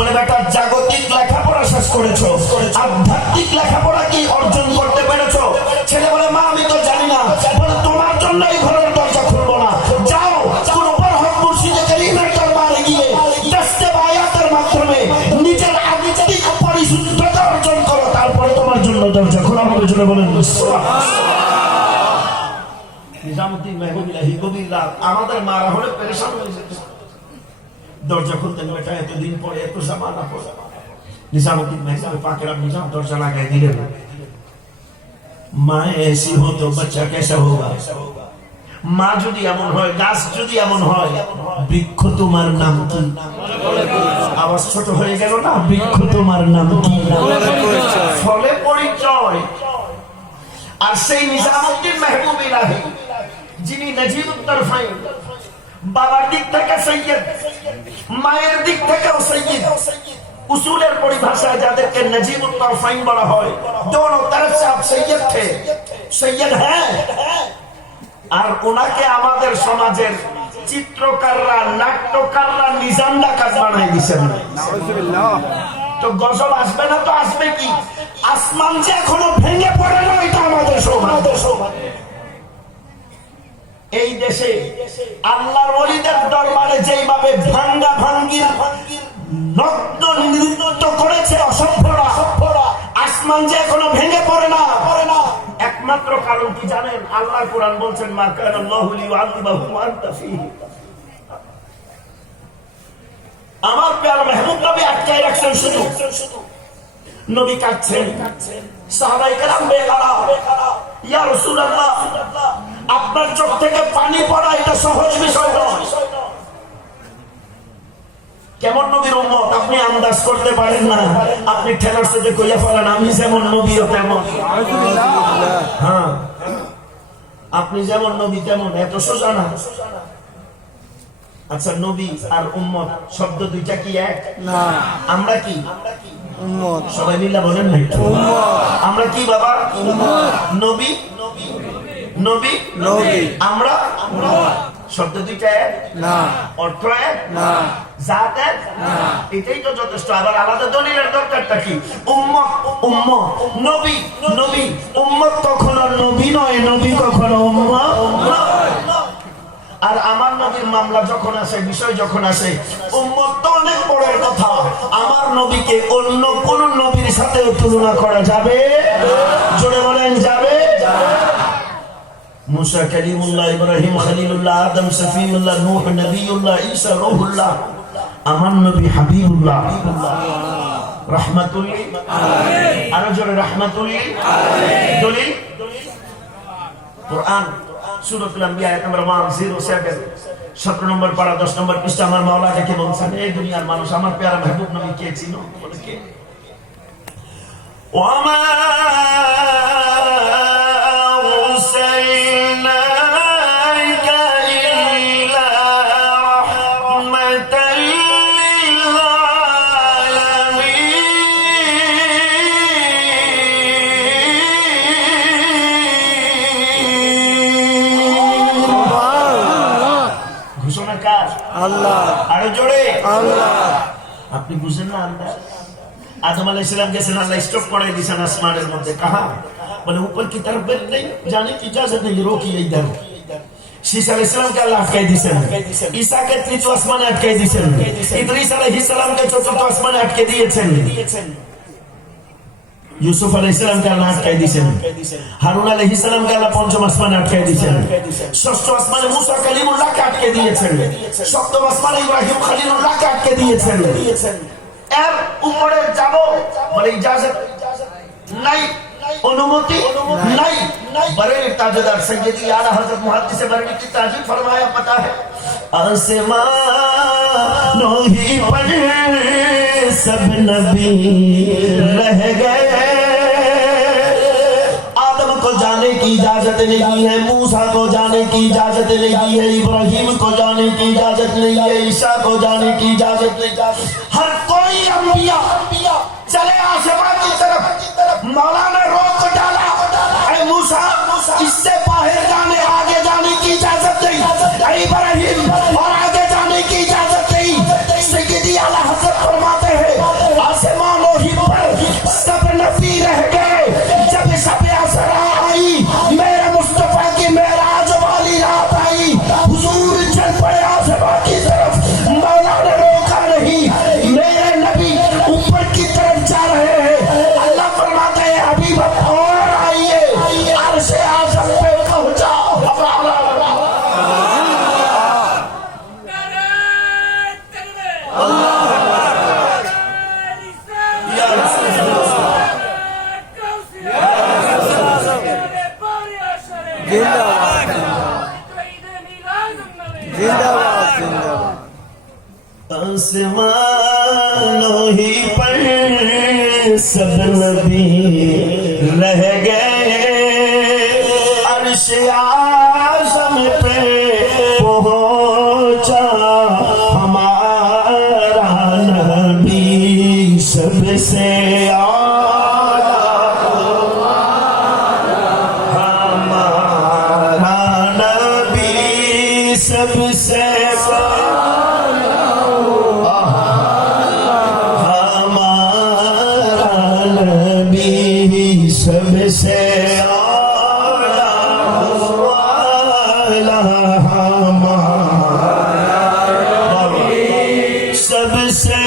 বলে বেটা জাগতিক লেখাপড়া শেষ করেছো, আধ্যাত্মিক লেখাপড়া কি অর্জন করতে পেরেছো? ছেলে বলে মা আমি তো জানি না। বলে তোমার জন্য এই ঘরের দরজা খুলবো না, যাও কোন বড় মুর্শিদে কারীমের দরবারে গিয়ে দস্তে বায়াতের মাধ্যমে নিজের আধ্যাত্মিক পরিশুদ্ধতা অর্জন করো, তারপরে তোমার জন্য দরজা খোলা হবে। জন্য বলেন নিজামুদ্দিন মেহবুবিল্লাহি গভীর রাত, আমাদের মারা হলে পেরেশান হয়ে যেত। দরজা খুলতেন বেটা এতদিন পরে, এত জামানা পরে। নিজামুদ্দিন মেহবুব পাকের নিজাম দরজা লাগাই দিলেন। মা এসি হো তো বাচ্চা কেসা হোগা। মা যদি এমন হয়, গাছ যদি এমন হয়, বৃক্ষ তোমার নাম কি? আওয়াজ ছোট হয়ে গেল না? বৃক্ষ তোমার নাম কি? ফলে পরিচয়। আর সেই নিজামুদ্দিন মেহবুবিল্লাহি যিনি নজিবুত তরফাইন, বাবার দিক থেকে সৈয়দ, মায়ের দিক থেকেও সৈয়দ। উসুলের পরিভাষায় যাদেরকে নজিবুত তরফাইন বলা হয়, दोनों तरफ से आप सैयद थे, सैयद हैं। আর ওনাকে আমাদের সমাজের চিত্রকাররা, নাট্যকাররা নিজাম ডাকাত বানাই দিয়েছেন। তো গজল আসবে না তো আসবে কি? আসমান যে এখনো ভেঙে পড়ে না, এটা আমাদের সৌভাগ্য। এই দেশে আল্লাহর ওলিদের দরবারে যেইভাবে ভাঙ্গা ভাঙ্গির নগ্ন নৃত্য করেছে অসভ্যরা, আসমান যে এখনো ভেঙে পড়ে না, একমাত্র কারণ কি জানেন? আল্লাহ কোরআন বলছেন মা কানা আল্লাহু লিয়ুআযিবাহুম ওয়া আনতা ফীহিম। আমার প্যারা মেহবুব নবী আটকায় রাখছেন শুধু। নবী কাঁদছেন, সাহাবায়ে কেরাম বেকারা, ইয়া রাসূলুল্লাহ আপনার চোখ থেকে পানি পড়া এটা সহজ বিষয় নয়। কেমন নবীর উম্মত আপনি আন্দাজ করতে পারেন না। আপনি ঠেলার সাথে কইয়া ফেলেন আমি যেমন নবীও তেমন। হ্যাঁ, আপনি যেমন নবী তেমন, এত সোজা না। আচ্ছা, নবী আর উম্মত শব্দ দুইটা কি এক? না। আমরা কি উম্মত? সবাই মিলে বলেন না আমরা কি বাবা? নবী নবী নবী, আমরা শব্দ দুইটা এক না, অর্থ এক না, জাত এক না। এটাই তো যথেষ্ট। আবার আলাদা দলিলের দরকারটা কি? উম্মত উম্মত, নবী নবী। উম্মত কখনো নবী নয়, নবী কখনো উম্মত। আর আমার নবীর মামলা যখন আসে, বিষয় যখন আসে, উম্মত তো অনেক বড়ের কথা, আমার নবীকে অন্য কোন নবীর সাথেও তুলনা করা যাবে? জোরে বলেন যাবে? मूसा कलीमुल्लाह, इब्राहिम खलीलुल्लाह, आदम सफीउल्लाह, नूह नबीउल्लाह, ईसा रूहुल्लाह, अमन नबी हबीबुल्लाह, रहमतुल आलमीन। आरो जोरे रहमतुल आलमीन। दलील कुरान सूरতুল আম্বিয়া আয়াত নম্বর 107, 17 নম্বর পারা 10 নম্বর পৃষ্ঠা। আমার মাওলা কে বলছেন, এই দুনিয়ার মানুষ আমার প্যারা মেহবুব নবী কে চিনো? বলে কে? ওয়ামা আপনি বুঝেন না? আল্লাহ आदम अलैहिस्सलाम के अल्लाह स्टॉप कराई दिया आसमाনের মধ্যে। कहा? बोले ऊपर की तरफ नहीं जाने की इजाजत नहीं, रोकी इधर। शीशा अलैहिस्सलाम के अल्लाह अटकाई दिया, ईसा के तृतीय आसमाने अटकाई दिया, इदरीस अलैहिस्सलाम के चतुर्थ आसमाने अटके दिएছেন, यूसुफ अलैहिस्सलाम के अल्लाह अटकाई दिया, हारून अलैहिस्सलाम के अल्लाह पंचम आसमाने अटकाई दिया, षष्ठ आसमाने मूसा कलीमुल्लाह के अटके दिएছেন, सप्तम आसमाने इब्राहिम खलीलुल्लाह के अटके दिएছেন। এর উপরে যাব বলে ইজাজত নাই, অনুমতি নাই। बरेली ताजदार सैयदी आला हजरत मुहद्दिस बरेली की ताजीब फरमाया, पता है आसमानों ही पर सब नबी रह गए, आदम को जाने की इजाजत नहीं है, मूसा को जाने की इजाजत नहीं है, इब्राहिम को जाने की इजाजत नहीं है, ईसा को जाने की इजाजत नहीं। हर कोई अंबिया चले आसमान की तरफ, मौला ने रोक डाला, ऐ मूसा इससे बाहर जाने, आगे जाने की इजाजत नहीं, ऐ इब्राहिम और आगे जाने की इजाजत नहीं। सैयदी आला हजरत फरमाते हैं یا رسول اللہ آسمانوں ہی پر سب نبی رہ گئے عرش اعظم پہ پہنچا ہمارا نبی سب سے ہمارا نبی سب سے سب سے اعلیٰ ہمارا سب سے